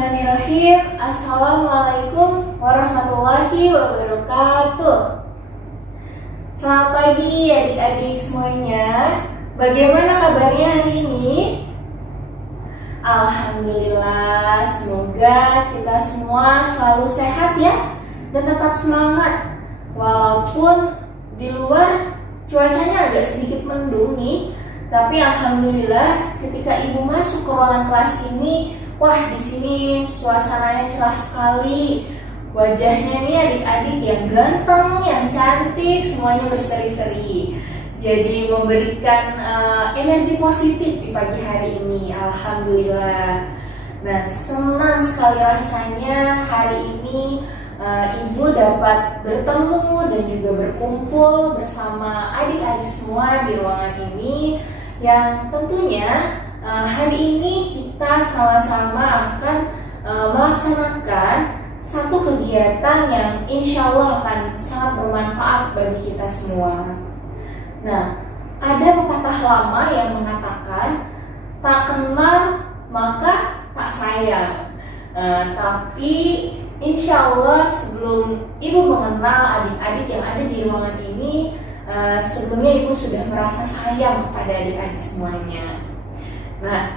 Bismillahirrahmanirrahim. Assalamualaikum warahmatullahi wabarakatuh. Selamat pagi adik-adik semuanya. Bagaimana kabarnya hari ini? Alhamdulillah, semoga kita semua selalu sehat ya, dan tetap semangat. Walaupun di luar cuacanya agak sedikit mendung nih, tapi alhamdulillah ketika ibu masuk ke ruangan kelas ini, wah, di sini suasananya cerah sekali. Wajahnya nih adik-adik yang ganteng, yang cantik, semuanya berseri-seri. Jadi memberikan energi positif di pagi hari ini. Alhamdulillah. Nah, senang sekali rasanya hari ini ibu dapat bertemu dan juga berkumpul bersama adik-adik semua di ruangan ini, yang tentunya hari ini kita sama-sama akan melaksanakan satu kegiatan yang insya Allah akan sangat bermanfaat bagi kita semua. Nah, ada pepatah lama yang mengatakan, tak kenal maka tak sayang. Tapi insya Allah sebelum ibu mengenal adik-adik yang ada di ruangan ini, sebelumnya ibu sudah merasa sayang kepada adik-adik semuanya. Nah,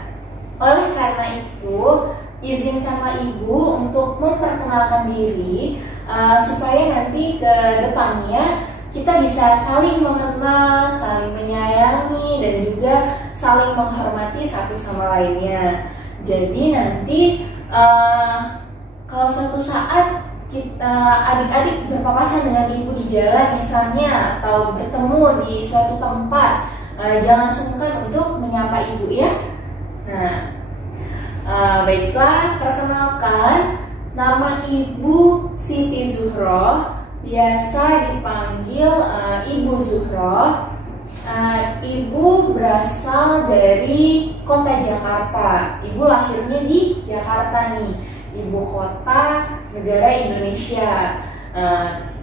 oleh karena itu, izinkanlah ibu untuk memperkenalkan diri supaya nanti ke depannya kita bisa saling mengenal, saling menyayangi, dan juga saling menghormati satu sama lainnya. Jadi nanti kalau suatu saat kita adik-adik berpapasan dengan ibu di jalan misalnya, atau bertemu di suatu tempat, jangan sungkan untuk menyapa ibu ya. Nah, baiklah, perkenalkan, nama ibu Siti Zuhroh, biasa dipanggil Ibu Zuhroh. Ibu berasal dari kota Jakarta. Ibu lahirnya di Jakarta nih, ibu kota negara Indonesia.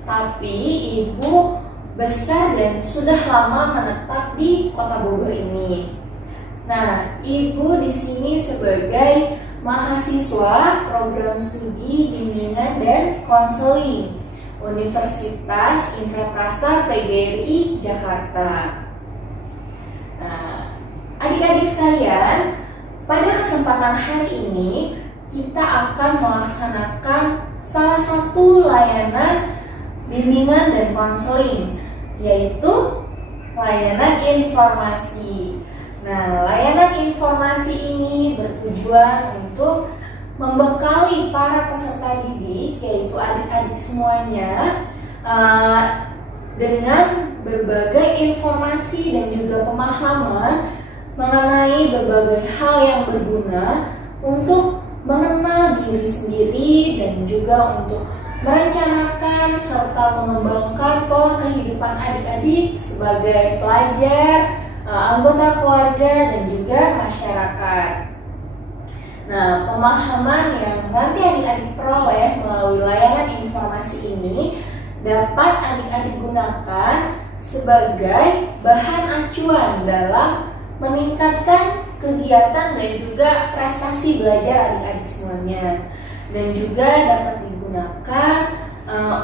Tapi ibu besar dan sudah lama menetap di kota Bogor ini. Nah, ibu di sini sebagai mahasiswa program studi bimbingan dan konseling Universitas Indraprasta PGRI Jakarta. Nah, adik-adik sekalian, pada kesempatan hari ini kita akan melaksanakan salah satu layanan bimbingan dan konseling, yaitu layanan informasi. Nah, layanan informasi ini bertujuan untuk membekali para peserta didik, yaitu adik-adik semuanya, dengan berbagai informasi dan juga pemahaman mengenai berbagai hal yang berguna untuk mengenal diri sendiri dan juga untuk merencanakan serta mengembangkan pola kehidupan adik-adik sebagai pelajar, anggota keluarga, dan juga masyarakat. Nah, pemahaman yang nanti adik-adik peroleh melalui layanan informasi ini dapat adik-adik gunakan sebagai bahan acuan dalam meningkatkan kegiatan dan juga prestasi belajar adik-adik semuanya, dan juga dapat digunakan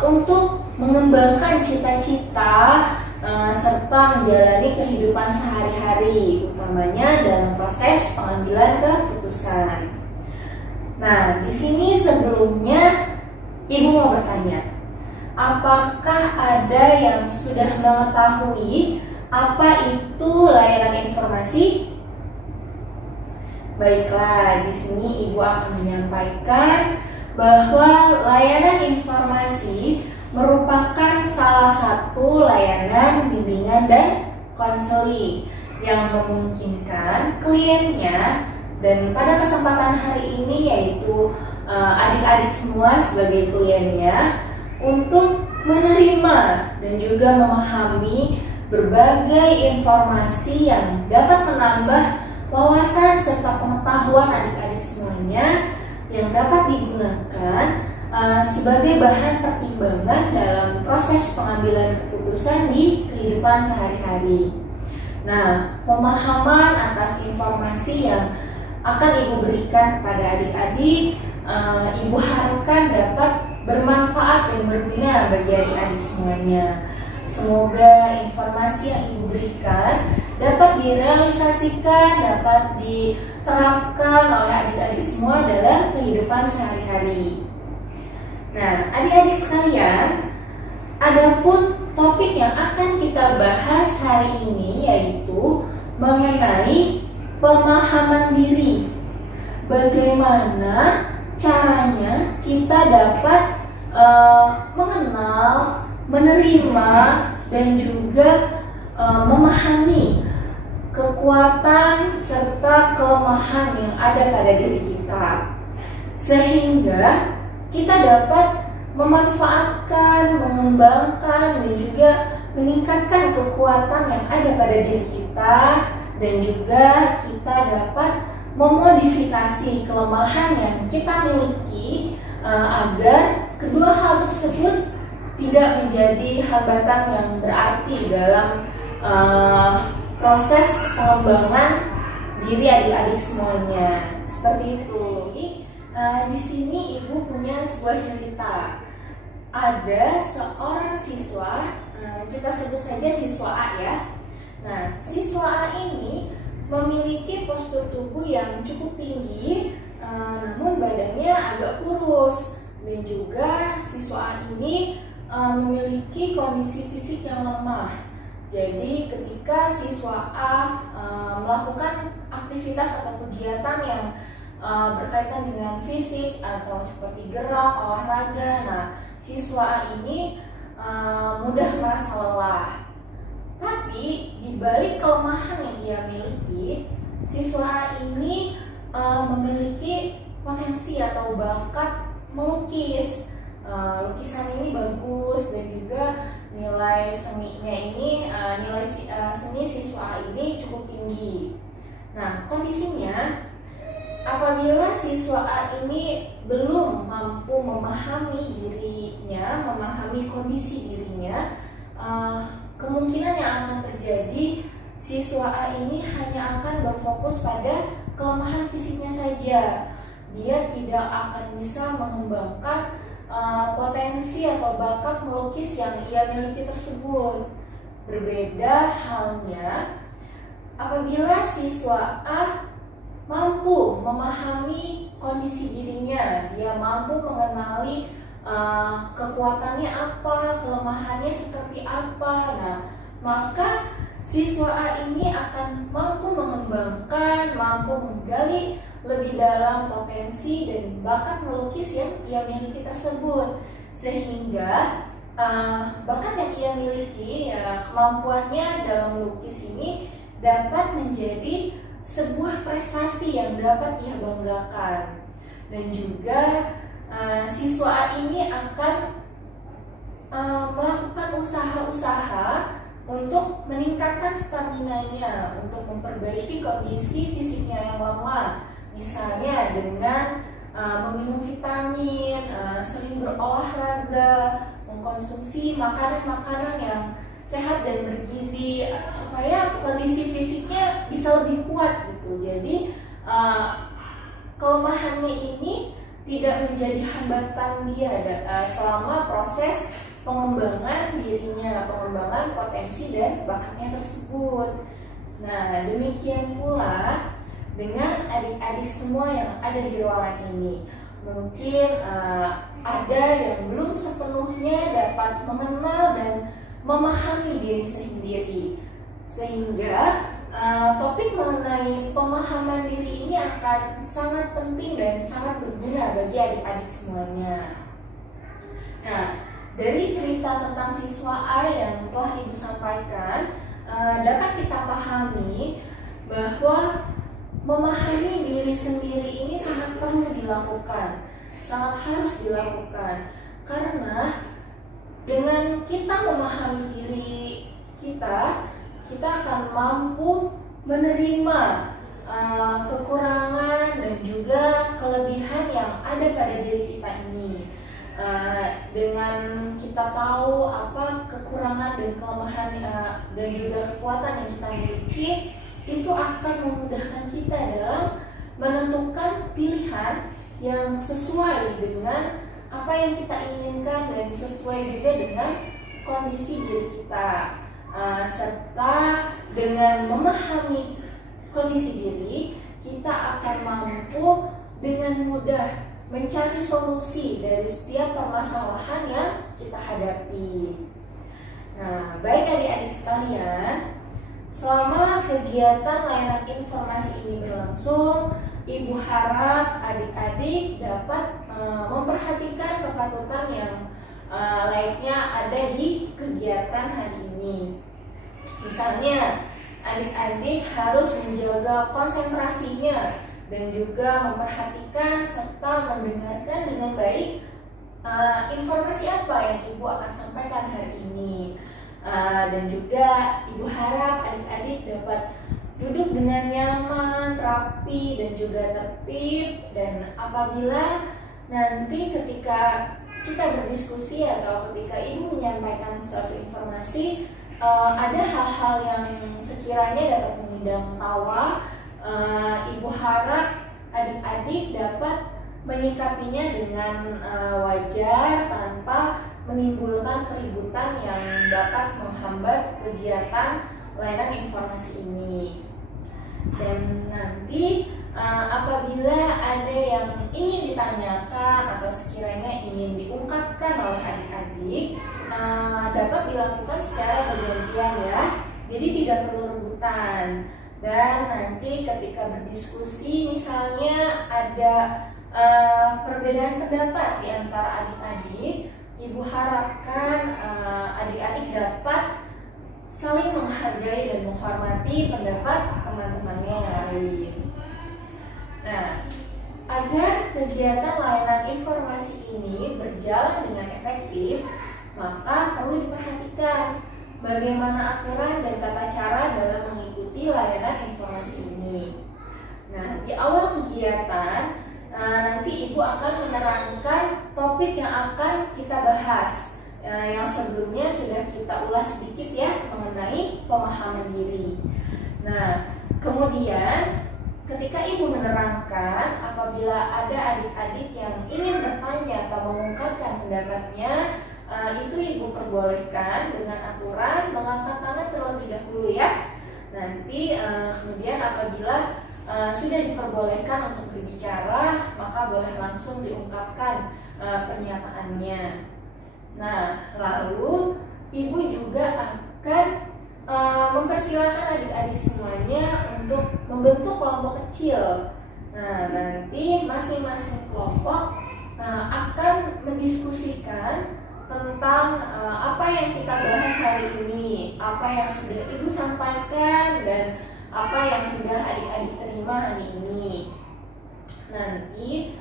untuk mengembangkan cita-cita serta menjalani kehidupan sehari-hari, utamanya dalam proses pengambilan keputusan. Nah, di sini sebelumnya ibu mau bertanya, apakah ada yang sudah mengetahui apa itu layanan informasi? Baiklah, di sini ibu akan menyampaikan bahwa layanan informasi merupakan salah satu layanan bimbingan dan konseling yang memungkinkan kliennya, dan pada kesempatan hari ini yaitu adik-adik semua sebagai kliennya, untuk menerima dan juga memahami berbagai informasi yang dapat menambah wawasan serta pengetahuan adik-adik semuanya, yang dapat digunakan sebagai bahan pertimbangan dalam proses pengambilan keputusan di kehidupan sehari-hari. Nah, pemahaman atas informasi yang akan ibu berikan kepada adik-adik Ibu harapkan dapat bermanfaat dan berguna bagi adik-adik semuanya. Semoga informasi yang Ibu berikan dapat direalisasikan, dapat diterapkan oleh adik-adik semua dalam kehidupan sehari-hari. Nah, adik-adik sekalian, adapun topik yang akan kita bahas hari ini yaitu mengenai pemahaman diri. Bagaimana caranya kita dapat mengenal, menerima, dan juga memahami kekuatan serta kelemahan yang ada pada diri kita, sehingga kita dapat memanfaatkan, mengembangkan, dan juga meningkatkan kekuatan yang ada pada diri kita, dan juga kita dapat memodifikasi kelemahan yang kita miliki agar kedua hal tersebut tidak menjadi hambatan yang berarti dalam proses pengembangan diri adik-adik semuanya. Seperti itu. Di sini Ibu punya sebuah cerita. Ada seorang siswa, kita sebut saja siswa A ya. Nah, siswa A ini memiliki postur tubuh yang cukup tinggi, namun badannya agak kurus, dan juga siswa A ini memiliki kondisi fisik yang lemah. Jadi ketika siswa A melakukan aktivitas atau kegiatan yang berkaitan dengan fisik atau seperti gerak, olahraga, nah siswa A ini mudah merasa lelah. Tapi di balik kelemahan yang ia miliki, siswa A ini memiliki potensi atau bakat melukis. Lukisan ini bagus, dan juga nilai seninya ini, seni siswa A ini cukup tinggi. Nah, kondisinya apabila siswa A ini belum mampu memahami dirinya, memahami kondisi dirinya, kemungkinan yang akan terjadi siswa A ini hanya akan berfokus pada kelemahan fisiknya saja. Dia tidak akan bisa mengembangkan potensi atau bakat melukis yang ia miliki tersebut. Berbeda halnya apabila siswa A mampu memahami kondisi dirinya, dia mampu mengenali kekuatannya apa, kelemahannya seperti apa. Nah, maka siswa A ini akan mampu mengembangkan, mampu menggali lebih dalam potensi dan bakat melukis yang ia miliki tersebut, sehingga bakat yang ia miliki, kemampuannya dalam melukis ini dapat menjadi sebuah prestasi yang dapat ia banggakan. Dan juga siswa A ini akan melakukan usaha-usaha untuk meningkatkan stamina-nya, untuk memperbaiki kondisi fisiknya yang lemah, misalnya dengan meminum vitamin, sering berolahraga, mengkonsumsi makanan-makanan yang sehat dan bergizi, supaya kondisi fisiknya bisa lebih kuat gitu. Jadi kelemahannya ini tidak menjadi hambatan dia selama proses pengembangan dirinya, pengembangan potensi dan bakatnya tersebut. Nah, demikian pula dengan adik-adik semua yang ada di ruangan ini. Mungkin ada yang belum sepenuhnya dapat mengenal dan memahami diri sendiri, sehingga topik mengenai pemahaman diri ini akan sangat penting dan sangat berguna bagi adik-adik semuanya. Nah, dari cerita tentang siswa A yang telah Ibu sampaikan, dapat kita pahami bahwa memahami diri sendiri ini sangat perlu dilakukan, sangat harus dilakukan, karena dengan kita memahami diri kita akan mampu menerima kekurangan dan juga kelebihan yang ada pada diri kita ini. Dengan kita tahu apa kekurangan dan kelemahan dan juga kekuatan yang kita miliki, itu akan memudahkan kita dalam menentukan pilihan yang sesuai dengan apa yang kita inginkan dan sesuai juga dengan kondisi diri kita. Serta dengan memahami kondisi diri, kita akan mampu dengan mudah mencari solusi dari setiap permasalahan yang kita hadapi. Nah, baik adik-adik sekalian, selama kegiatan layanan informasi ini berlangsung, Ibu harap adik-adik dapat memperhatikan kepatutan yang layaknya ada di kegiatan hari ini. Misalnya, adik-adik harus menjaga konsentrasinya dan juga memperhatikan serta mendengarkan dengan baik informasi apa yang Ibu akan sampaikan hari ini. Dan juga Ibu harap adik-adik dapat duduk dengan nyaman, rapi, dan juga tertib. Dan apabila nanti ketika kita berdiskusi atau ketika Ibu menyampaikan suatu informasi, ada hal-hal yang sekiranya dapat mengundang tawa, Ibu harap adik-adik dapat menyikapinya dengan wajar tanpa menimbulkan keributan yang dapat menghambat kegiatan layanan informasi ini. Dan nanti apabila ada yang ingin ditanyakan atau sekiranya ingin diungkapkan oleh adik-adik, dapat dilakukan secara bergantian ya, jadi tidak perlu rebutan. Dan nanti ketika berdiskusi misalnya ada perbedaan pendapat di antara adik-adik, Ibu harapkan adik-adik dapat saling menghargai dan menghormati pendapat teman-temannya yang lain. Nah, agar kegiatan layanan informasi ini berjalan dengan efektif, maka perlu diperhatikan bagaimana aturan dan tata cara dalam mengikuti layanan informasi ini. Nah, di awal kegiatan nanti Ibu akan menerangkan topik yang akan kita bahas, yang sebelumnya sudah kita ulas sedikit ya, mengenai pemahaman diri. Nah, kemudian ketika Ibu menerangkan, apabila ada adik-adik yang ingin bertanya atau mengungkapkan pendapatnya, itu Ibu perbolehkan dengan aturan mengangkat tangan terlebih dahulu ya. Nanti kemudian apabila sudah diperbolehkan untuk berbicara, maka boleh langsung diungkapkan pernyataannya. Nah, lalu Ibu juga akan mempersilahkan adik-adik semuanya untuk membentuk kelompok kecil. Nah, nanti masing-masing kelompok akan mendiskusikan tentang apa yang kita bahas hari ini, apa yang sudah Ibu sampaikan, dan apa yang sudah adik-adik terima hari ini. Nanti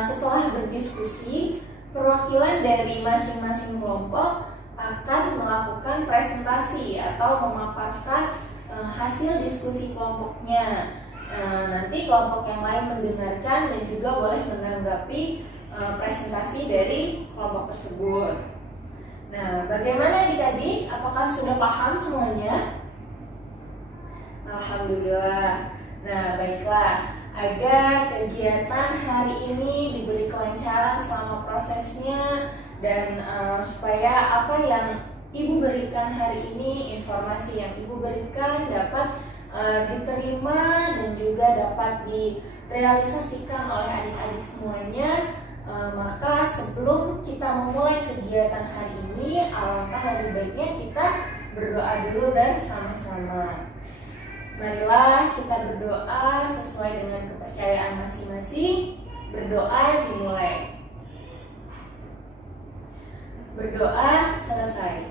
setelah berdiskusi, perwakilan dari masing-masing kelompok akan melakukan presentasi atau memaparkan hasil diskusi kelompoknya. Nanti kelompok yang lain mendengarkan dan juga boleh menanggapi presentasi dari kelompok tersebut. Nah, bagaimana adik-adik? Apakah sudah paham semuanya? Alhamdulillah. Nah, baiklah. Agar kegiatan hari ini diberi kelancaran selama prosesnya dan supaya apa yang Ibu berikan hari ini, informasi yang Ibu berikan dapat diterima dan juga dapat direalisasikan oleh adik-adik semuanya, maka sebelum kita memulai kegiatan hari ini, alangkah lebih baiknya kita berdoa dulu dan sama-sama. Marilah kita berdoa sesuai dengan kepercayaan masing-masing. Berdoa dimulai. Berdoa selesai.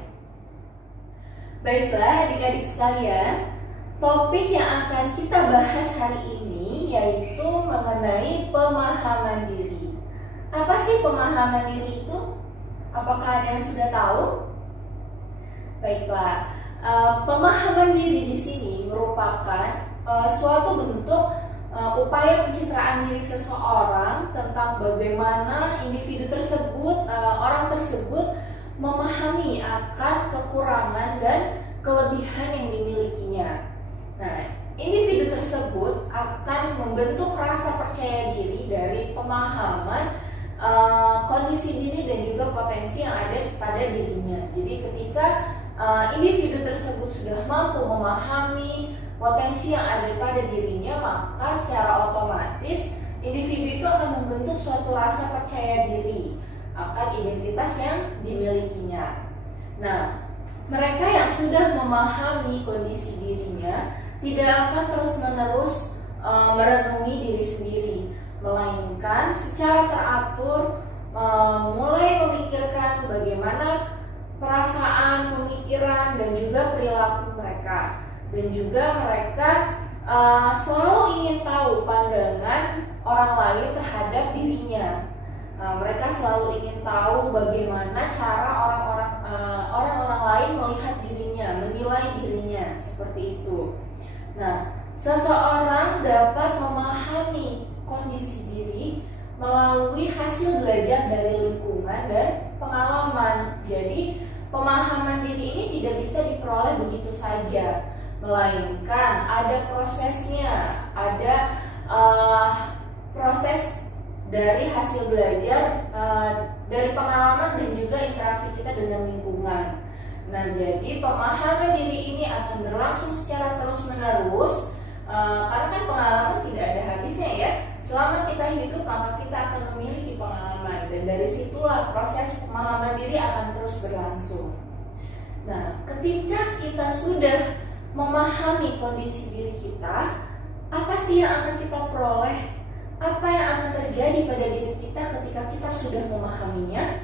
Baiklah adik-adik sekalian, topik yang akan kita bahas hari ini yaitu mengenai pemahaman diri. Apa sih pemahaman diri itu? Apakah ada yang sudah tahu? Baiklah. Pemahaman diri di sini merupakan suatu bentuk upaya pencitraan diri seseorang tentang bagaimana individu tersebut, orang tersebut memahami akan kekurangan dan kelebihan yang dimilikinya. Nah, individu tersebut akan membentuk rasa percaya diri dari pemahaman kondisi diri dan juga potensi yang ada pada dirinya. Jadi ketika individu tersebut sudah mampu memahami potensi yang ada pada dirinya, maka secara otomatis individu itu akan membentuk suatu rasa percaya diri akan identitas yang dimilikinya. Nah, mereka yang sudah memahami kondisi dirinya tidak akan terus-menerus merenungi diri sendiri, melainkan secara teratur mulai memikirkan bagaimana perasaan, pemikiran, dan juga perilaku mereka. Dan juga mereka selalu ingin tahu pandangan orang lain terhadap dirinya. Mereka selalu ingin tahu bagaimana cara orang-orang lain melihat dirinya, menilai dirinya, seperti itu. Nah, seseorang dapat memahami kondisi diri melalui hasil belajar dari lingkungan dan pengalaman. Jadi, pemahaman diri ini tidak bisa diperoleh begitu saja, melainkan ada prosesnya, ada proses dari hasil belajar dari pengalaman dan juga interaksi kita dengan lingkungan. Nah, jadi pemahaman diri ini akan berlangsung secara terus-menerus karena kan pengalaman tidak ada habisnya ya. Selama kita hidup maka kita akan memiliki pengalaman, dan dari situlah proses pemahaman diri akan terus berlangsung. Nah, ketika kita sudah memahami kondisi diri kita, apa sih yang akan kita peroleh? Apa yang akan terjadi pada diri kita ketika kita sudah memahaminya?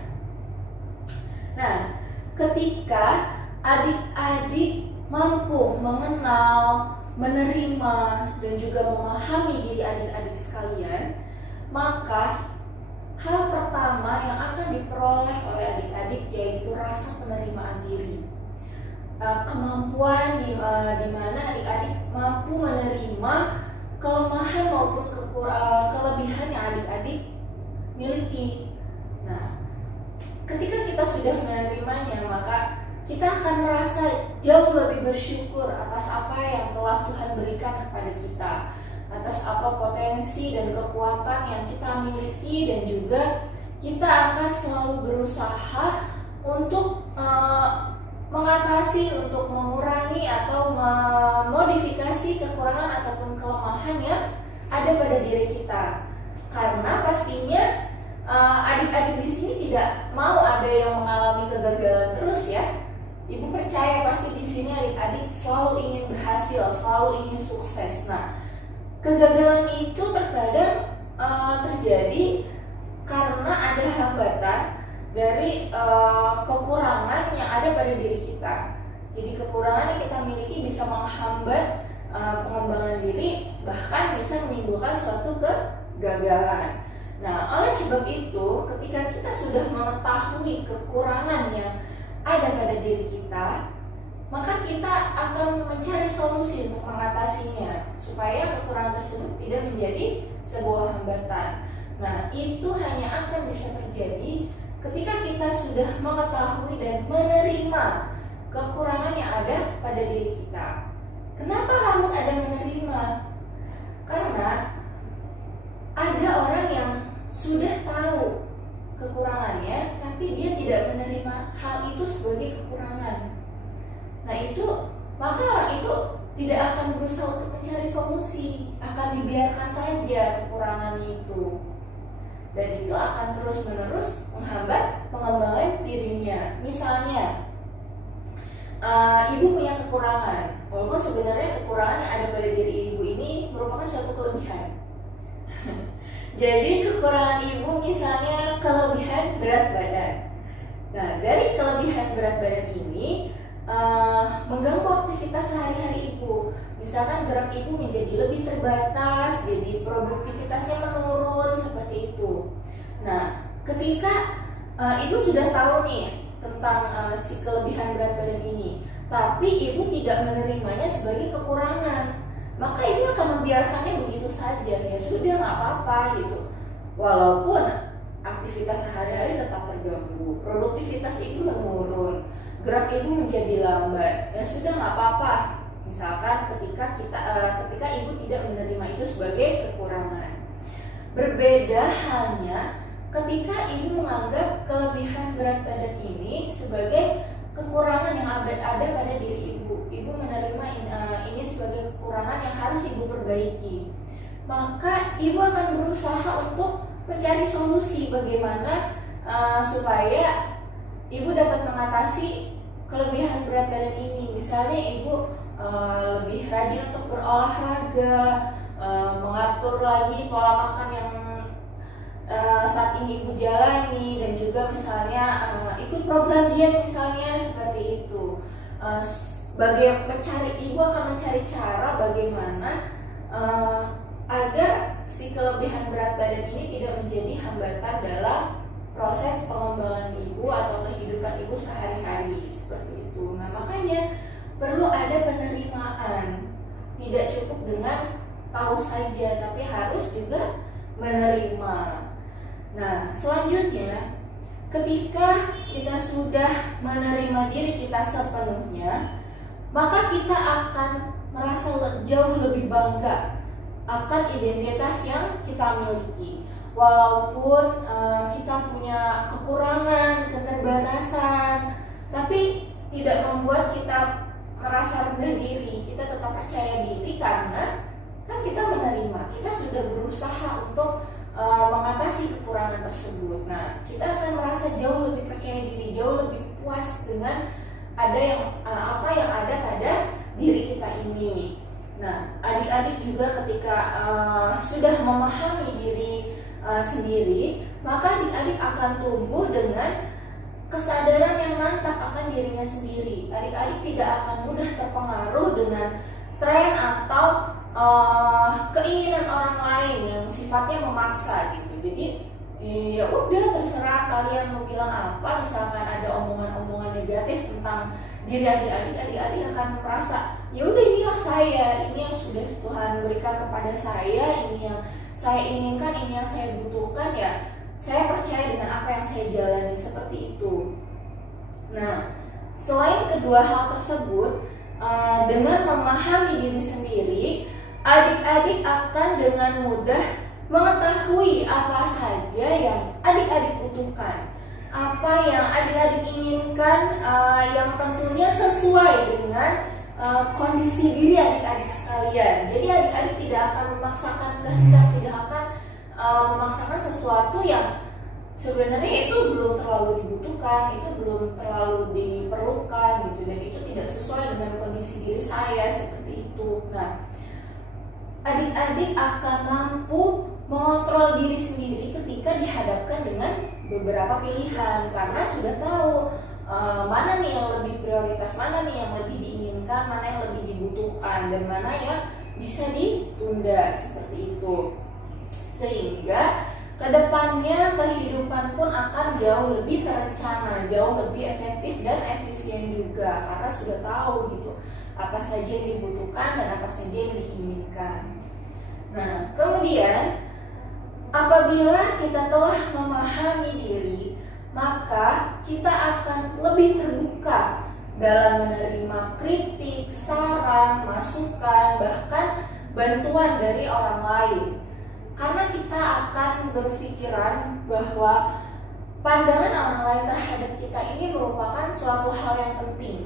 Nah, ketika adik-adik mampu mengenal, menerima, dan juga memahami diri adik-adik sekalian, maka hal pertama yang akan diperoleh oleh adik-adik yaitu rasa penerimaan diri. Kemampuan di mana adik-adik mampu menerima kelemahan maupun kelebihan yang adik-adik miliki. Nah, ketika kita sudah menerimanya, maka kita akan merasa jauh lebih bersyukur atas apa yang telah Tuhan berikan kepada kita, atas apa potensi dan kekuatan yang kita miliki, dan juga kita akan selalu berusaha untuk mengatasi, untuk mengurangi atau memodifikasi kekurangan ataupun kelemahan yang ada pada diri kita. Karena pastinya adik-adik di sini tidak mau ada yang mengalami kegagalan terus ya. Ibu percaya pasti di sini adik-adik selalu ingin berhasil, selalu ingin sukses. Nah, kegagalan itu terkadang terjadi karena ada hambatan dari kekurangan yang ada pada diri kita. Jadi kekurangan yang kita miliki bisa menghambat pengembangan diri, bahkan bisa menimbulkan suatu kegagalan. Nah, oleh sebab itu, ketika kita sudah mengetahui kekurangan yang ada pada diri kita, maka kita akan mencari solusi untuk mengatasinya supaya kekurangan tersebut tidak menjadi sebuah hambatan. Nah, itu hanya akan bisa terjadi ketika kita sudah mengetahui dan menerima kekurangan yang ada pada diri kita. Kenapa harus ada menerima? Karena ada orang yang sudah tahu kekurangannya, tapi dia tidak menerima hal itu sebagai kekurangan. Nah, maka orang itu tidak akan berusaha untuk mencari solusi, akan dibiarkan saja kekurangannya itu. Dan itu akan terus-menerus menghambat pengembangan dirinya. Misalnya, ibu punya kekurangan, walaupun sebenarnya kekurangan yang ada pada diri ibu ini merupakan suatu kelebihan. Jadi kekurangan ibu misalnya kelebihan berat badan. Nah, dari kelebihan berat badan ini mengganggu aktivitas sehari-hari ibu. Misalkan gerak ibu menjadi lebih terbatas, jadi produktivitasnya menurun seperti itu. Nah, ketika ibu sudah tahu nih tentang si kelebihan berat badan ini, tapi ibu tidak menerimanya sebagai kekurangan, maka ibu akan membiarkannya begitu saja. Ya sudah, nggak apa-apa gitu. Walaupun aktivitas sehari-hari tetap terganggu, produktivitas ibu menurun, gerak ibu menjadi lambat, ya sudah, nggak apa-apa. Misalkan ketika ibu tidak menerima itu sebagai kekurangan. Berbeda halnya ketika ibu menganggap kelebihan berat badan ini sebagai kekurangan yang ada pada diri ibu. Ibu menerima ini sebagai kekurangan yang harus ibu perbaiki. Maka ibu akan berusaha untuk mencari solusi bagaimana supaya ibu dapat mengatasi kelebihan berat badan ini. Misalnya ibu lebih rajin untuk berolahraga, mengatur lagi pola makan yang saat ini ibu jalani, dan juga misalnya ikut program diet misalnya, seperti itu. Ibu akan mencari cara bagaimana agar si kelebihan berat badan ini tidak menjadi hambatan dalam proses pengembangan ibu atau kehidupan ibu sehari-hari, seperti itu. Nah, makanya perlu ada penerimaan. Tidak cukup dengan tahu saja, tapi harus juga menerima. Nah, selanjutnya ketika kita sudah menerima diri kita sepenuhnya, maka kita akan merasa jauh lebih bangga akan identitas yang kita miliki. Walaupun kita punya kekurangan, keterbatasan, tapi tidak membuat kita merasa rendah diri. Kita tetap percaya diri karena kan kita menerima, kita sudah berusaha untuk mengatasi kekurangan tersebut. Nah, kita akan merasa jauh lebih percaya diri, jauh lebih puas dengan apa yang ada pada diri kita ini. Nah, adik-adik juga ketika sudah memahami diri sendiri, maka adik-adik akan tumbuh dengan kesadaran yang mantap akan dirinya sendiri. Adik-adik tidak akan mudah terpengaruh dengan tren atau keinginan orang lain yang sifatnya memaksa gitu. Jadi ya udah, terserah kalian mau bilang apa. Misalkan ada omongan-omongan negatif tentang diri adik-adik akan merasa ya udah, inilah saya, ini yang sudah Tuhan berikan kepada saya, ini yang saya inginkan, ini yang saya butuhkan, ya saya percaya dengan apa yang saya jalani, seperti itu. Nah, selain kedua hal tersebut, dengan memahami diri sendiri, adik-adik akan dengan mudah mengetahui apa saja yang adik-adik butuhkan, apa yang adik-adik inginkan, yang tentunya sesuai dengan kondisi diri adik-adik sekalian. Jadi adik-adik tidak akan memaksakan kehendak, tidak akan memaksakan sesuatu yang sebenarnya itu belum terlalu dibutuhkan, itu belum terlalu diperlukan gitu, dan itu tidak sesuai dengan kondisi diri saya, seperti itu. Nah, adik-adik akan mampu mengontrol diri sendiri ketika dihadapkan dengan beberapa pilihan, karena sudah tahu mana nih yang lebih prioritas, mana nih yang lebih diinginkan, mana yang lebih dibutuhkan, dan mana yang bisa ditunda, seperti itu. Sehingga kedepannya kehidupan pun akan jauh lebih terencana, jauh lebih efektif dan efisien juga, karena sudah tahu gitu apa saja yang dibutuhkan dan apa saja yang diinginkan. Nah, kemudian apabila kita telah memahami diri, maka kita akan lebih terbuka dalam menerima kritik, saran, masukan, bahkan bantuan dari orang lain. Karena kita akan berpikiran bahwa pandangan orang lain terhadap kita ini merupakan suatu hal yang penting.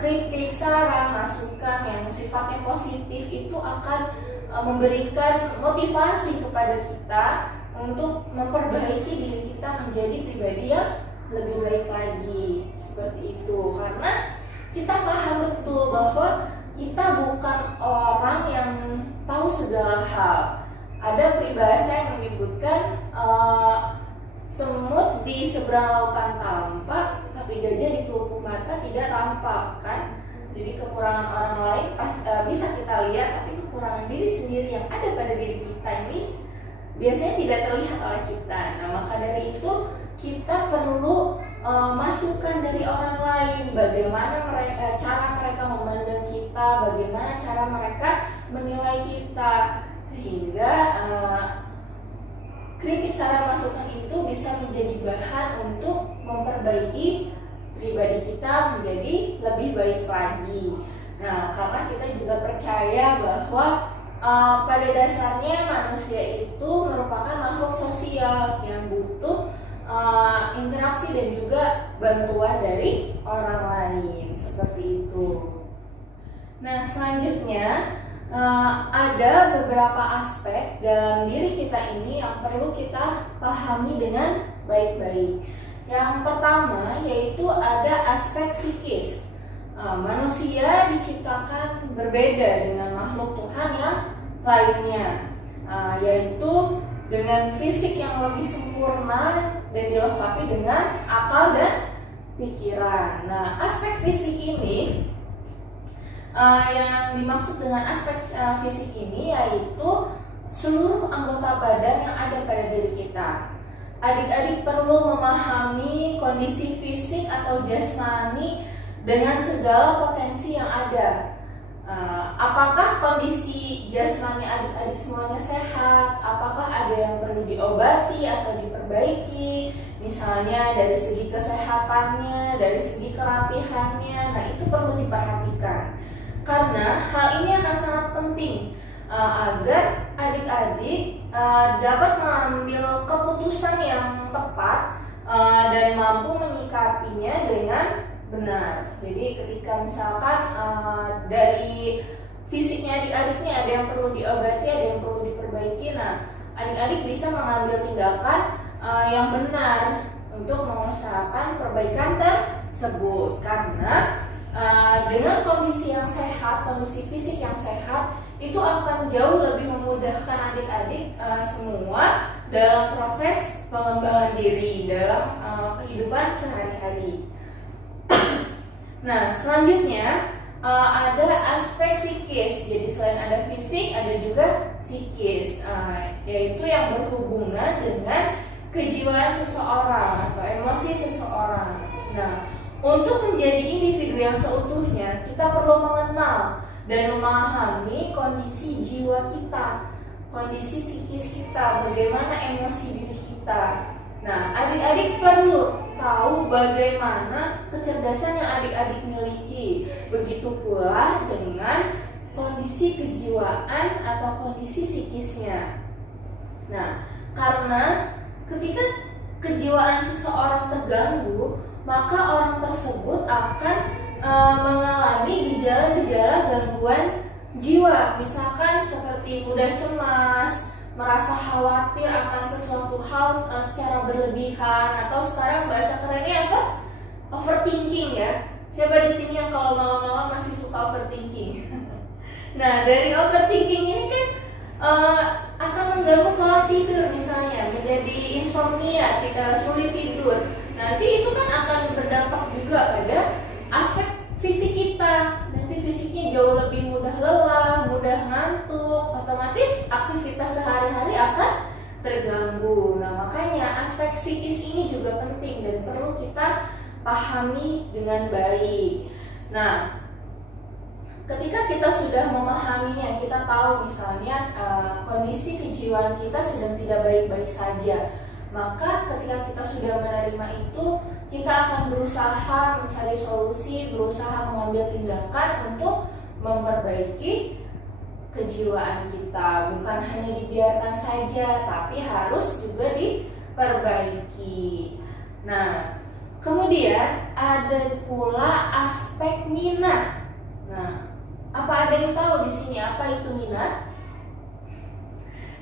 Kritik, saran, masukan yang sifatnya positif itu akan memberikan motivasi kepada kita untuk memperbaiki diri kita menjadi pribadi yang lebih baik lagi, seperti itu. Karena kita paham betul bahwa kita bukan orang yang tahu segala hal. Ada peribahasa yang menyebutkan semut di seberang lautan tampak, tapi gajah di pelupuk mata tidak tampak, kan? Jadi kekurangan orang lain bisa kita lihat, tapi kekurangan diri sendiri yang ada pada diri kita ini biasanya tidak terlihat oleh kita. Nah, maka dari itu kita perlu masukan dari orang lain, bagaimana cara mereka memandang kita, bagaimana cara mereka menilai kita, sehingga kritik, saran, masukan itu bisa menjadi bahan untuk memperbaiki pribadi kita menjadi lebih baik lagi. Nah, karena kita juga percaya bahwa pada dasarnya manusia itu merupakan makhluk sosial yang butuh interaksi dan juga bantuan dari orang lain, seperti itu. Nah, selanjutnya ada beberapa aspek dalam diri kita ini yang perlu kita pahami dengan baik-baik. Yang pertama yaitu ada aspek psikis. Manusia diciptakan berbeda dengan makhluk Tuhan yang lainnya, yaitu dengan fisik yang lebih sempurna dan dilengkapi dengan akal dan pikiran. Nah, aspek fisik ini, yang dimaksud dengan aspek fisik ini yaitu seluruh anggota badan yang ada pada diri kita. Adik-adik perlu memahami kondisi fisik atau jasmani dengan segala potensi yang ada. Apakah kondisi jasmani adik-adik semuanya sehat? Apakah ada yang perlu diobati atau diperbaiki? Misalnya dari segi kesehatannya, dari segi kerapihannya. Nah, itu perlu diperhatikan. Karena hal ini akan sangat penting agar adik-adik dapat mengambil keputusan yang tepat dan mampu menyikapinya dengan benar. Jadi ketika misalkan dari fisiknya adik-adiknya ada yang perlu diobati, ada yang perlu diperbaiki, nah adik-adik bisa mengambil tindakan yang benar untuk mengusahakan perbaikan tersebut. Karena dengan kondisi yang sehat, kondisi fisik yang sehat, itu akan jauh lebih memudahkan adik-adik semua dalam proses pengembangan diri dalam kehidupan sehari-hari. Nah, selanjutnya ada aspek psikis. Jadi selain ada fisik, ada juga psikis, yaitu yang berhubungan dengan kejiwaan seseorang atau emosi seseorang. Nah, untuk menjadi individu yang seutuhnya, kita perlu mengenal dan memahami kondisi jiwa kita, kondisi psikis kita, bagaimana emosi diri kita. Nah, adik-adik perlu tahu bagaimana kecerdasan yang adik-adik miliki. Begitu pula dengan kondisi kejiwaan atau kondisi psikisnya. Nah, karena ketika kejiwaan seseorang terganggu, maka orang tersebut akan mengalami gejala-gejala gangguan jiwa, misalkan seperti mudah cemas, merasa khawatir akan sesuatu hal secara berlebihan, atau sekarang bahasa kerennya apa? Overthinking ya. Siapa di sini yang kalau malam-malam masih suka overthinking? Nah, dari overthinking ini kan akan mengganggu pola tidur, misalnya menjadi insomnia, tidak sulit tidur. Nanti itu kan akan berdampak juga pada aspek fisik kita. Nanti fisiknya jauh lebih mudah lelah, mudah ngantuk, otomatis aktivitas sehari-hari akan terganggu. Nah, makanya aspek psikis ini juga penting dan perlu kita pahami dengan baik. Nah, ketika kita sudah memahaminya, kita tahu misalnya kondisi kejiwaan kita sedang tidak baik-baik saja, maka ketika kita sudah menerima itu, kita akan berusaha mencari solusi, berusaha mengambil tindakan untuk memperbaiki kejiwaan kita. Bukan hanya dibiarkan saja, tapi harus juga diperbaiki. Nah, kemudian ada pula aspek minat. Nah, apa ada yang tahu di sini apa itu minat?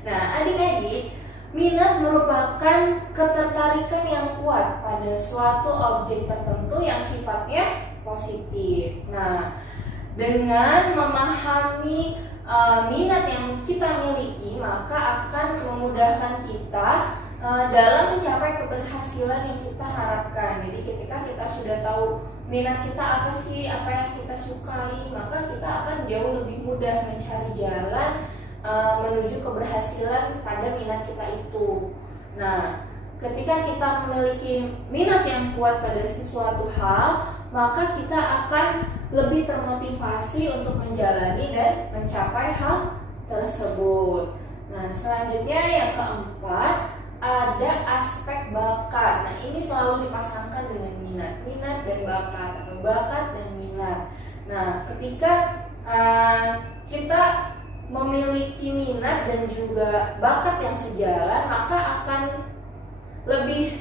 Nah, adik-adik, minat merupakan ketertarikan yang kuat pada suatu objek tertentu yang sifatnya positif. Nah, dengan memahami minat yang kita miliki, maka akan memudahkan kita dalam mencapai keberhasilan yang kita harapkan. Jadi ketika kita sudah tahu minat kita apa sih, apa yang kita sukai, maka kita akan jauh lebih mudah mencari jalan menuju keberhasilan pada minat kita itu. Nah, ketika kita memiliki minat yang kuat pada sesuatu hal, maka kita akan lebih termotivasi untuk menjalani dan mencapai hal tersebut. Nah, selanjutnya yang keempat, ada aspek bakat. Nah, ini selalu dipasangkan dengan minat dan bakat, atau bakat dan minat. Nah, ketika kita memiliki minat dan juga bakat yang sejalan, maka akan lebih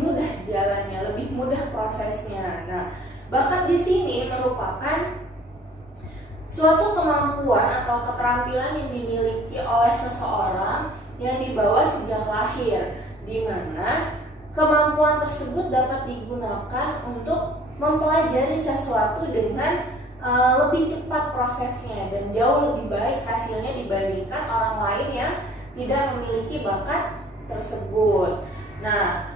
mudah jalannya, lebih mudah prosesnya. Nah, bakat di sini merupakan suatu kemampuan atau keterampilan yang dimiliki oleh seseorang yang dibawa sejak lahir, di mana kemampuan tersebut dapat digunakan untuk mempelajari sesuatu dengan lebih cepat prosesnya dan jauh lebih baik hasilnya dibandingkan orang lain yang tidak memiliki bakat tersebut. Nah,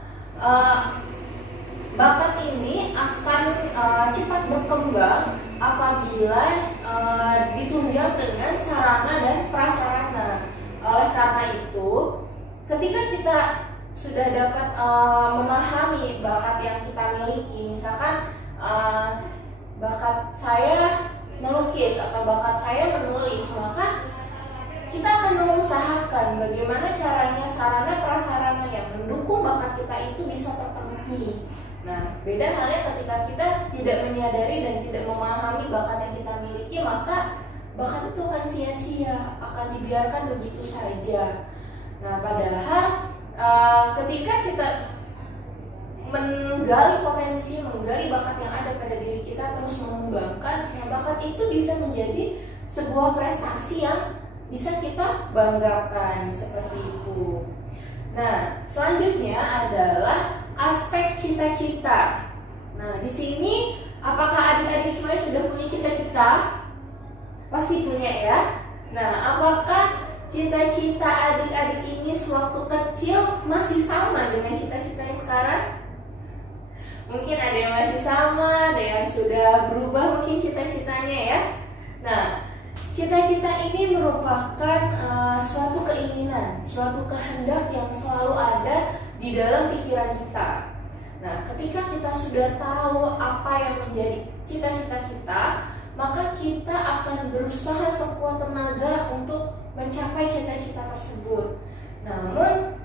bakat ini akan cepat berkembang apabila ditunjang dengan sarana dan prasarana. Oleh karena itu, ketika kita sudah dapat memahami bakat yang kita miliki, misalkan bakat saya melukis atau bakat saya menulis, maka kita akan mengusahakan bagaimana caranya sarana prasarana yang mendukung bakat kita itu bisa terpenuhi. Nah, beda halnya ketika kita tidak menyadari dan tidak memahami bakat yang kita miliki, maka bakat itu akan sia-sia, akan dibiarkan begitu saja. Nah, padahal ketika kita menggali potensi, menggali bakat yang ada pada diri kita, terus mengembangkan, ya bakat itu bisa menjadi sebuah prestasi yang bisa kita banggakan, seperti itu. Nah, selanjutnya adalah aspek cita-cita. Nah, di sini apakah adik-adik semuanya sudah punya cita-cita? Pasti punya ya. Nah, apakah cita-cita adik-adik ini sewaktu kecil masih sama dengan cita-cita yang sekarang? Mungkin ada yang masih sama, ada yang sudah berubah mungkin cita-citanya ya. Nah, cita-cita ini merupakan suatu keinginan, suatu kehendak yang selalu ada di dalam pikiran kita. Nah, ketika kita sudah tahu apa yang menjadi cita-cita kita, maka kita akan berusaha sekuat tenaga untuk mencapai cita-cita tersebut. Namun,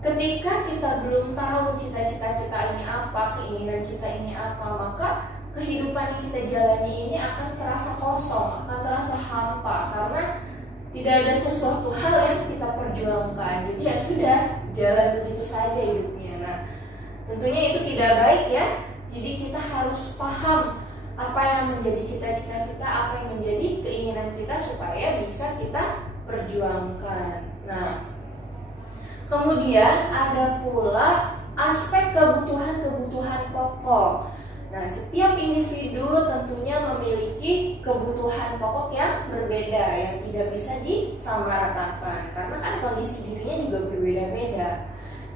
ketika kita belum tahu cita-cita kita ini apa, keinginan kita ini apa, maka kehidupan yang kita jalani ini akan terasa kosong, akan terasa hampa, karena tidak ada sesuatu hal yang kita perjuangkan. Jadi ya sudah, jalan begitu saja hidupnya. Nah, tentunya itu tidak baik ya. Jadi kita harus paham apa yang menjadi cita-cita kita, apa yang menjadi keinginan kita, supaya bisa kita perjuangkan. Nah, kemudian ada pula aspek kebutuhan-kebutuhan pokok. Nah, setiap individu tentunya memiliki kebutuhan pokok yang berbeda, yang tidak bisa disamaratakan, karena kan kondisi dirinya juga berbeda-beda.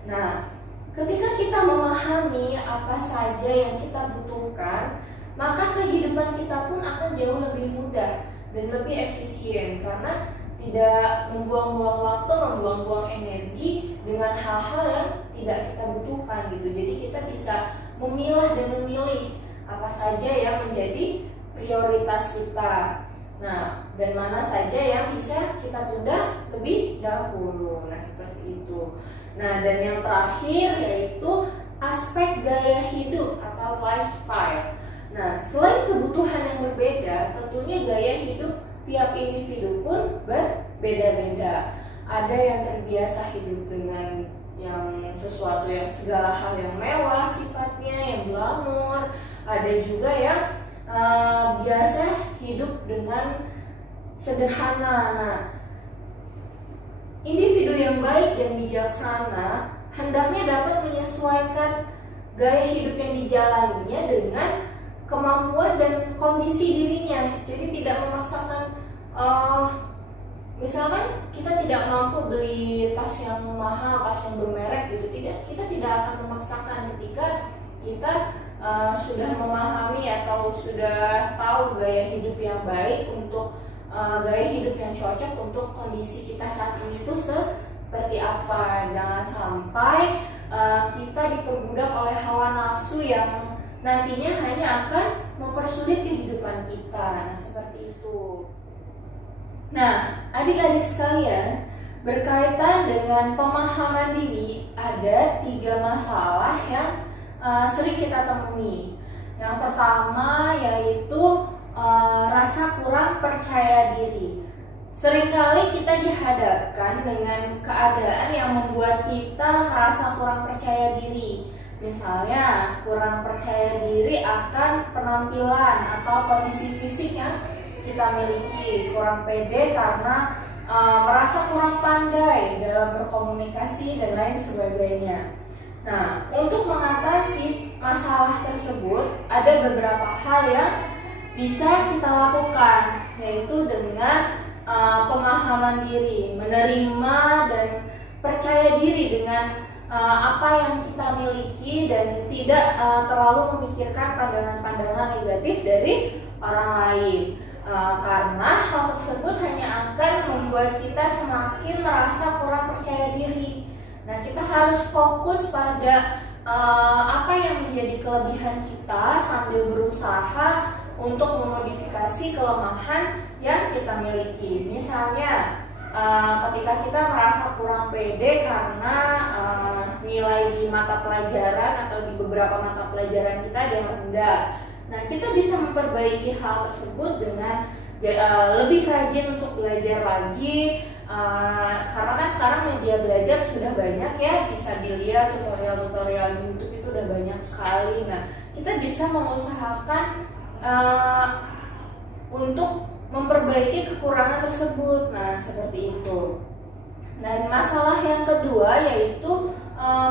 Nah, ketika kita memahami apa saja yang kita butuhkan, maka kehidupan kita pun akan jauh lebih mudah dan lebih efisien, karena tidak membuang-buang waktu, membuang-buang energi dengan hal-hal yang tidak kita butuhkan gitu. Jadi kita bisa memilah dan memilih apa saja yang menjadi prioritas kita. Nah, dan mana saja yang bisa kita tunda lebih dahulu. Nah, seperti itu. Nah, dan yang terakhir yaitu aspek gaya hidup atau lifestyle. Nah, selain kebutuhan yang berbeda, tentunya gaya hidup tiap individu pun berbeda-beda. Ada yang terbiasa hidup dengan yang sesuatu yang segala hal yang mewah sifatnya, yang glamor. Ada juga yang biasa hidup dengan sederhana. Nah, individu yang baik dan bijaksana hendaknya dapat menyesuaikan gaya hidup yang dijalaninya dengan kemampuan dan kondisi dirinya. Jadi tidak memaksakan, misalkan kita tidak mampu beli tas yang mahal, tas yang bermerek gitu, kita tidak akan memaksakan ketika kita sudah memahami atau sudah tahu gaya hidup yang baik untuk gaya hidup yang cocok untuk kondisi kita saat ini itu seperti apa. Jangan sampai kita diperbudak oleh hawa nafsu yang nantinya hanya akan mempersulit kehidupan kita. Nah, seperti itu. Nah, adik-adik sekalian, berkaitan dengan pemahaman diri, ada 3 masalah yang sering kita temui. Yang pertama yaitu rasa kurang percaya diri. Seringkali kita dihadapkan dengan keadaan yang membuat kita merasa kurang percaya diri. Misalnya, kurang percaya diri akan penampilan atau kondisi fisik yang kita miliki, kurang pede karena merasa kurang pandai dalam berkomunikasi dan lain sebagainya. Nah, untuk mengatasi masalah tersebut, ada beberapa hal yang bisa kita lakukan, yaitu dengan pemahaman diri, menerima dan percaya diri dengan apa yang kita miliki dan tidak terlalu memikirkan pandangan-pandangan negatif dari orang lain, karena hal tersebut hanya akan membuat kita semakin merasa kurang percaya diri. Nah, kita harus fokus pada apa yang menjadi kelebihan kita sambil berusaha untuk memodifikasi kelemahan yang kita miliki. Misalnya, ketika kita merasa kurang pede karena nilai di mata pelajaran atau di beberapa mata pelajaran kita yang rendah. Nah, kita bisa memperbaiki hal tersebut dengan lebih rajin untuk belajar lagi, karena kan sekarang media belajar sudah banyak ya, bisa dilihat tutorial-tutorial di YouTube itu udah banyak sekali. Nah, kita bisa mengusahakan untuk memperbaiki kekurangan tersebut. Nah, seperti itu. Dan masalah yang kedua yaitu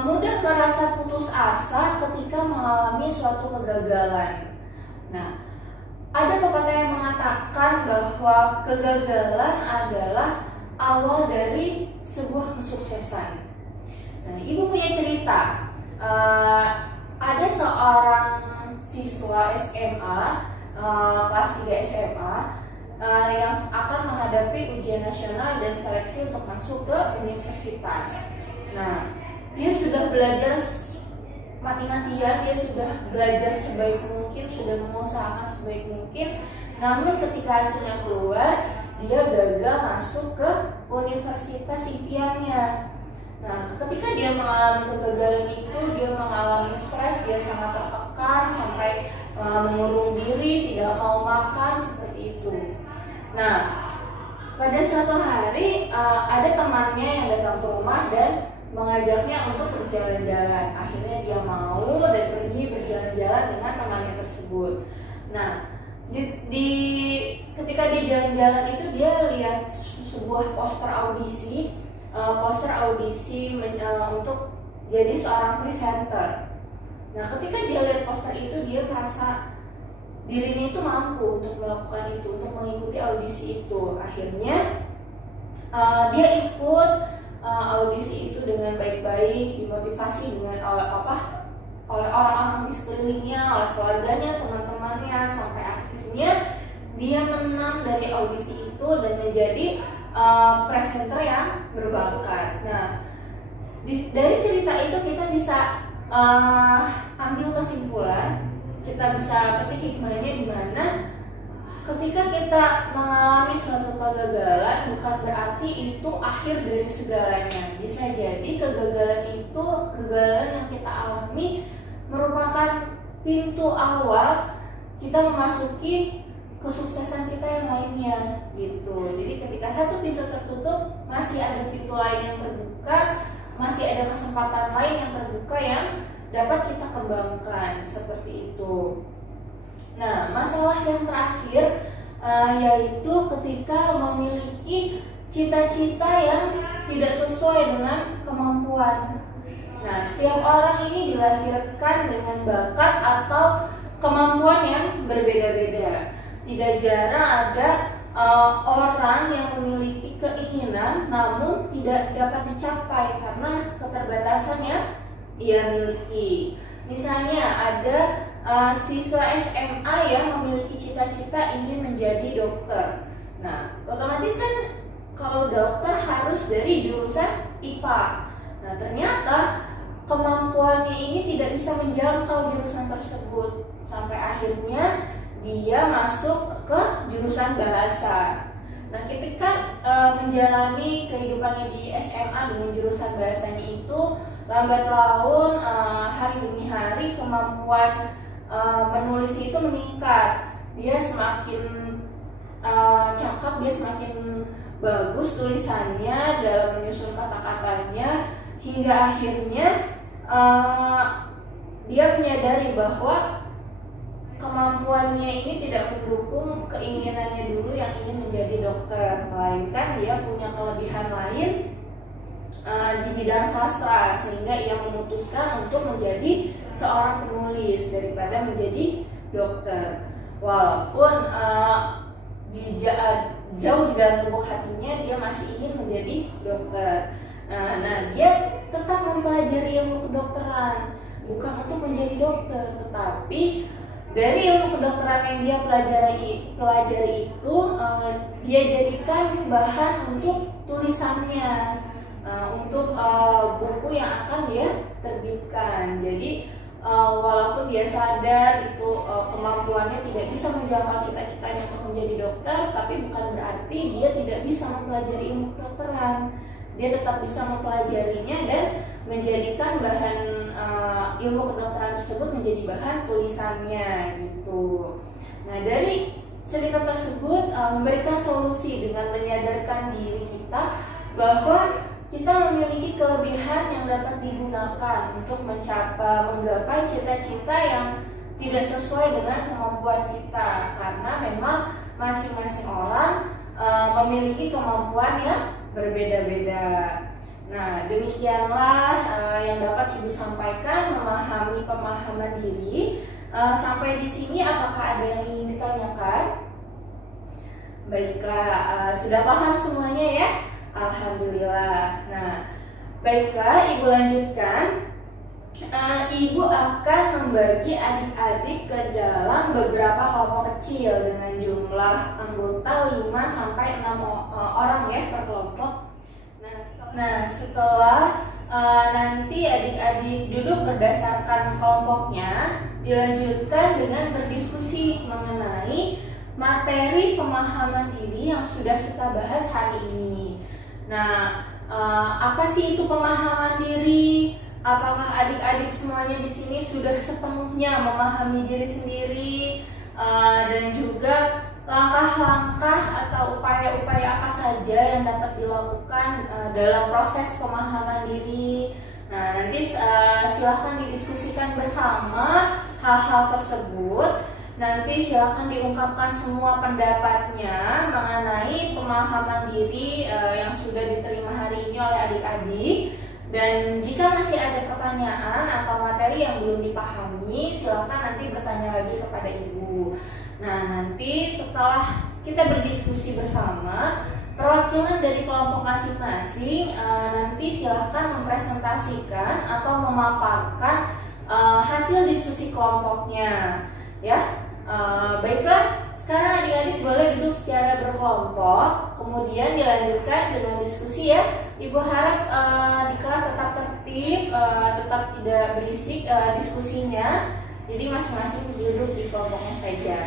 mudah merasa putus asa ketika mengalami suatu kegagalan. Nah, ada pepatah yang mengatakan bahwa kegagalan adalah awal dari sebuah kesuksesan. Nah, Ibu punya cerita. Ada seorang siswa SMA, kelas 3 SMA, yang akan menghadapi ujian nasional dan seleksi untuk masuk ke universitas. Nah, dia sudah belajar mati-matian, dia sudah belajar sebaik mungkin, sudah mengusahakan sebaik mungkin. Namun ketika hasilnya keluar, dia gagal masuk ke universitas impiannya. Nah, ketika dia mengalami kegagalan itu, dia mengalami stres, dia sangat tertekan sampai mengurung diri, tidak mau makan, seperti itu. Nah, pada suatu hari ada temannya yang datang ke rumah dan mengajaknya untuk berjalan-jalan. Akhirnya dia mau dan pergi berjalan-jalan dengan temannya tersebut. Nah, ketika dia jalan-jalan itu dia lihat sebuah poster audisi untuk jadi seorang presenter. Nah, ketika dia lihat poster itu, dia merasa dirinya itu mampu untuk melakukan itu, untuk mengikuti audisi itu. Akhirnya dia ikut audisi itu dengan baik-baik, dimotivasi oleh orang-orang di sekelilingnya, oleh keluarganya, teman-temannya, sampai akhirnya dia menang dari audisi itu dan menjadi presenter yang berbakat. Nah, dari cerita itu kita bisa ambil kesimpulan, kita bisa petik hikmahnya di mana ketika kita mengalami suatu kegagalan bukan berarti itu akhir dari segalanya. Bisa jadi kegagalan itu, kegagalan yang kita alami merupakan pintu awal kita memasuki kesuksesan kita yang lainnya gitu. Jadi ketika satu pintu tertutup, masih ada pintu lain yang terbuka, masih ada kesempatan lain yang terbuka yang dapat kita kembangkan, seperti itu. Nah, masalah yang terakhir yaitu ketika memiliki cita-cita yang tidak sesuai dengan kemampuan. Nah, setiap orang ini dilahirkan dengan bakat atau kemampuan yang berbeda-beda. Tidak jarang ada orang yang memiliki keinginan namun tidak dapat dicapai karena keterbatasan yang ia miliki. Misalnya ada siswa SMA yang memiliki cita-cita ingin menjadi dokter. Nah, otomatis kan kalau dokter harus dari jurusan IPA. Nah, ternyata kemampuannya ini tidak bisa menjangkau jurusan tersebut. Sampai akhirnya dia masuk ke jurusan bahasa. Nah, ketika menjalani kehidupannya di SMA dengan jurusan bahasanya itu, lambat laun hari demi hari kemampuan menulis itu meningkat. Dia semakin cakap, dia semakin bagus tulisannya dalam menyusun kata-katanya, hingga akhirnya dia menyadari bahwa kemampuannya ini tidak mendukung keinginannya dulu yang ingin menjadi dokter, melainkan dia punya kelebihan lain di bidang sastra, sehingga ia memutuskan untuk menjadi seorang penulis daripada menjadi dokter. Walaupun jauh di dalam lubuk hatinya dia masih ingin menjadi dokter. Nah, dia tetap mempelajari ilmu kedokteran, bukan untuk menjadi dokter, tetapi dari ilmu kedokteran yang dia pelajari itu dia jadikan bahan untuk tulisannya, untuk buku yang akan dia terbitkan. Jadi walaupun dia sadar itu kemampuannya tidak bisa menjangkau cita-citanya untuk menjadi dokter, tapi bukan berarti dia tidak bisa mempelajari ilmu kedokteran. Dia tetap bisa mempelajarinya dan menjadikan bahan ilmu kedokteran tersebut menjadi bahan tulisannya gitu. Nah, dari cerita tersebut memberikan solusi dengan menyadarkan diri kita bahwa kita memiliki kelebihan yang dapat digunakan untuk menggapai cita-cita yang tidak sesuai dengan kemampuan kita, karena memang masing-masing orang memiliki kemampuan yang berbeda-beda. Nah, demikianlah yang dapat Ibu sampaikan, memahami pemahaman diri. Sampai di sini apakah ada yang ingin ditanyakan? Baiklah, sudah paham semuanya ya? Alhamdulillah. Nah, baiklah, Ibu lanjutkan. Ibu akan membagi adik-adik ke dalam beberapa kelompok kecil dengan jumlah anggota 5-6 orang ya per kelompok. Nah, setelah nanti adik-adik duduk berdasarkan kelompoknya, dilanjutkan dengan berdiskusi mengenai materi pemahaman diri yang sudah kita bahas hari ini. Nah, apa sih itu pemahaman diri? Apakah adik-adik semuanya di sini sudah sepenuhnya memahami diri sendiri, dan juga langkah-langkah atau upaya-upaya apa saja yang dapat dilakukan dalam proses pemahaman diri? Nah, nanti silahkan didiskusikan bersama hal-hal tersebut. Nanti silahkan diungkapkan semua pendapatnya mengenai pemahaman diri yang sudah diterima hari ini oleh adik-adik. Dan jika masih ada pertanyaan atau materi yang belum dipahami, silahkan nanti bertanya lagi kepada Ibu. Nah, nanti setelah kita berdiskusi bersama, perwakilan dari kelompok masing-masing nanti silahkan mempresentasikan atau memaparkan hasil diskusi kelompoknya, ya. Baiklah, sekarang adik-adik boleh duduk secara berkelompok, kemudian dilanjutkan dengan diskusi ya. Ibu harap di kelas tetap tertib, tetap tidak berisik diskusinya. Jadi masing-masing duduk di kelompoknya saja.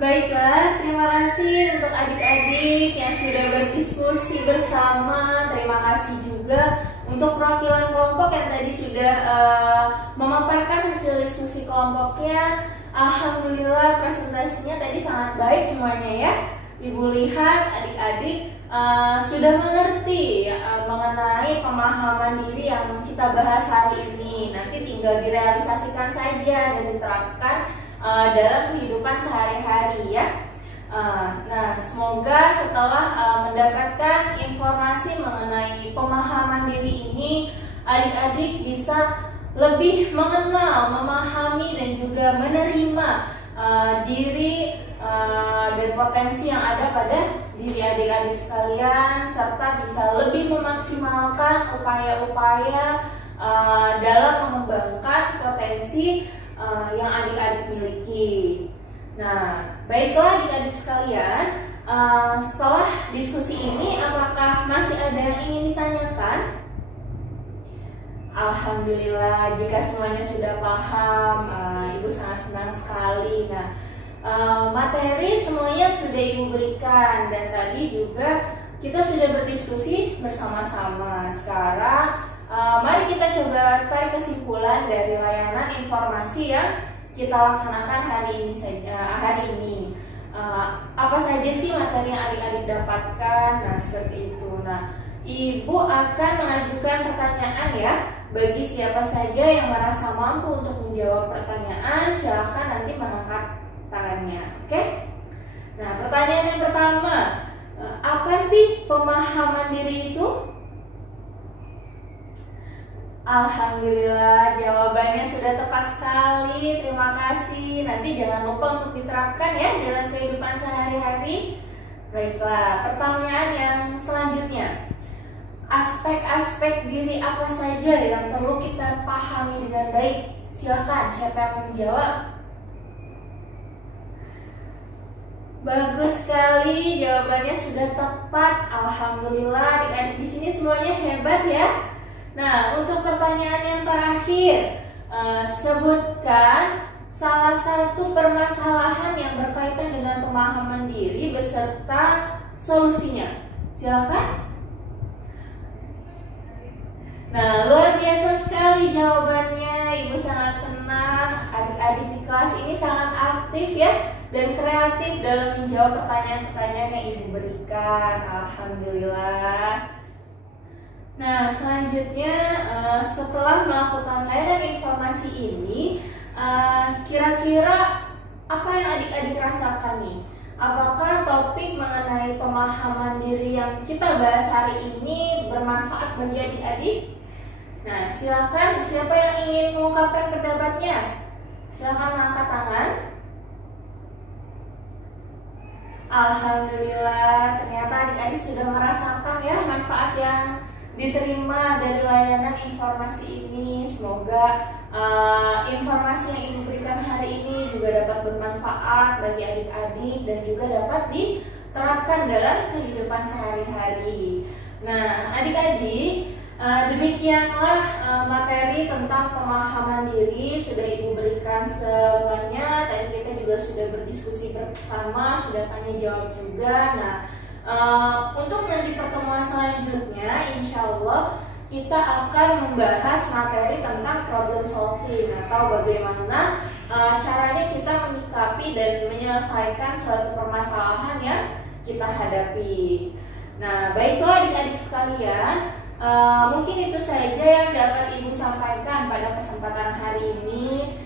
Baiklah, terima kasih untuk adik-adik yang sudah berdiskusi bersama. Terima kasih juga untuk perwakilan kelompok yang tadi sudah memaparkan hasil diskusi kelompoknya. Alhamdulillah, presentasinya tadi sangat baik semuanya ya. Ibu lihat adik-adik sudah mengerti mengenai pemahaman diri yang kita bahas hari ini. Nanti tinggal direalisasikan saja dan diterapkan dalam kehidupan sehari-hari ya. Nah, semoga setelah mendapatkan informasi mengenai pemahaman diri ini, adik-adik bisa lebih mengenal, memahami dan juga menerima diri dan potensi yang ada pada diri adik-adik sekalian, serta bisa lebih memaksimalkan upaya-upaya dalam mengembangkan potensi yang adik-adik miliki. Nah, baiklah adik-adik sekalian, setelah diskusi ini apakah masih ada yang ingin ditanyakan? Alhamdulillah, jika semuanya sudah paham, Ibu sangat senang sekali. Nah, materi semuanya sudah Ibu berikan dan tadi juga kita sudah berdiskusi bersama-sama. Sekarang mari kita coba tarik kesimpulan dari layanan informasi yang kita laksanakan hari ini. Apa saja sih materi yang adik-adik dapatkan? Nah, seperti itu. Nah, Ibu akan mengajukan pertanyaan ya. Bagi siapa saja yang merasa mampu untuk menjawab pertanyaan, silakan nanti mengangkat tangannya. Oke? Nah, pertanyaan yang pertama, apa sih pemahaman diri itu? Alhamdulillah, jawabannya sudah tepat sekali. Terima kasih. Nanti jangan lupa untuk diterapkan ya dalam kehidupan sehari-hari. Baiklah, pertanyaan yang selanjutnya. Aspek-aspek diri apa saja yang perlu kita pahami dengan baik? Silakan, siapa yang mau menjawab? Bagus sekali, jawabannya sudah tepat. Alhamdulillah, adik-adik di sini semuanya hebat ya. Nah, untuk pertanyaan yang terakhir, sebutkan salah satu permasalahan yang berkaitan dengan pemahaman diri beserta solusinya. Silakan. Nah, luar biasa sekali jawabannya. Ibu sangat senang adik-adik di kelas ini sangat aktif ya dan kreatif dalam menjawab pertanyaan-pertanyaan yang Ibu berikan. Alhamdulillah. Nah, selanjutnya setelah melakukan layanan informasi ini, kira-kira apa yang adik-adik rasakan nih? Apakah topik mengenai pemahaman diri yang kita bahas hari ini bermanfaat bagi adik-adik? Nah, silakan, siapa yang ingin mengungkapkan pendapatnya? Silakan mengangkat tangan. Alhamdulillah, ternyata adik-adik sudah merasakan ya manfaat yang diterima dari layanan informasi ini. Semoga informasi yang Ibu berikan hari ini juga dapat bermanfaat bagi adik-adik dan juga dapat diterapkan dalam kehidupan sehari-hari. Nah, adik-adik, demikianlah materi tentang pemahaman diri sudah Ibu berikan semuanya. Tadi kita juga sudah berdiskusi bersama, sudah tanya jawab juga. Nah, untuk nanti pertemuan selanjutnya, insya Allah kita akan membahas materi tentang problem solving atau bagaimana caranya kita menyikapi dan menyelesaikan suatu permasalahan yang kita hadapi. Nah, baiklah adik-adik sekalian, mungkin itu saja yang dapat Ibu sampaikan pada kesempatan hari ini.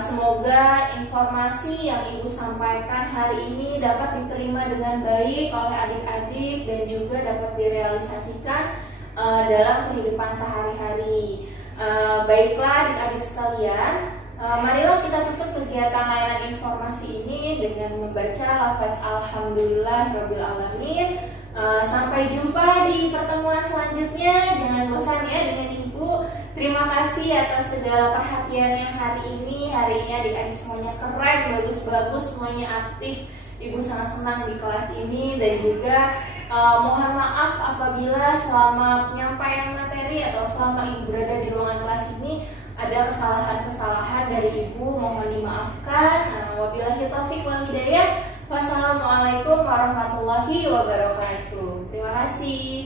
Semoga informasi yang Ibu sampaikan hari ini dapat diterima dengan baik oleh adik-adik dan juga dapat direalisasikan dalam kehidupan sehari-hari. Baiklah adik-adik sekalian, marilah kita tutup kegiatan layanan informasi ini dengan membaca lafaz Alhamdulillah Rabbil Alamin. Sampai jumpa di pertemuan selanjutnya. Jangan bosan ya dengan Ibu. Terima kasih atas segala perhatiannya hari ini. Hari ini adik-adik semuanya keren, bagus-bagus, semuanya aktif. Ibu sangat senang di kelas ini dan juga mohon maaf apabila selama penyampaian materi atau selama Ibu berada di ruangan kelas ini ada kesalahan-kesalahan dari Ibu, mohon dimaafkan. Wabillahi taufiq wal hidayah. Wassalamualaikum warahmatullahi wabarakatuh. Terima kasih.